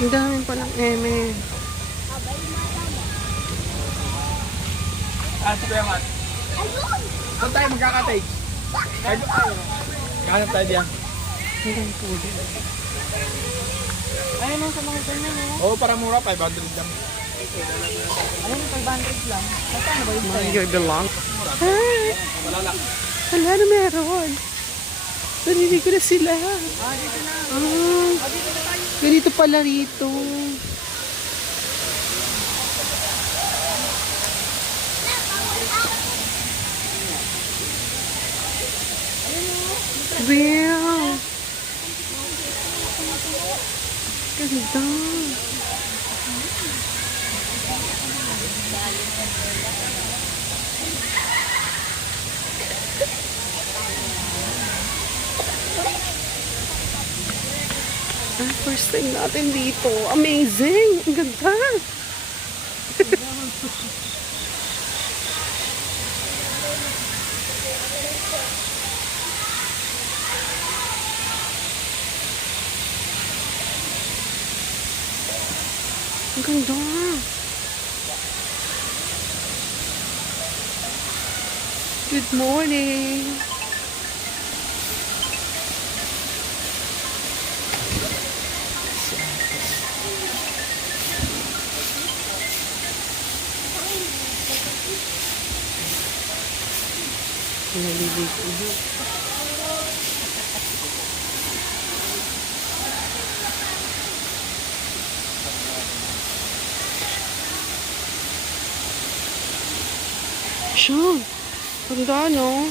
Ang dami palang eme. Si Kuya Mat. Saan tayo magkakatake? Kahit tayo. Kahanap tayo diyan. Ang dami po din. Ayun sa mga ganyan, no? Oo, para mura, 500 lang. Ayun, 500 lang. Magkano ba yung My God, the long. Ay! Malala. Wala na meron. Narinig ko na sila. Dito na. Ah, ganito pala rito. Wow! Ganda. First time natin dito. Amazing! Ang ganda! Ang ganda! Good morning! Naliligo na. Siya! Ganda, no?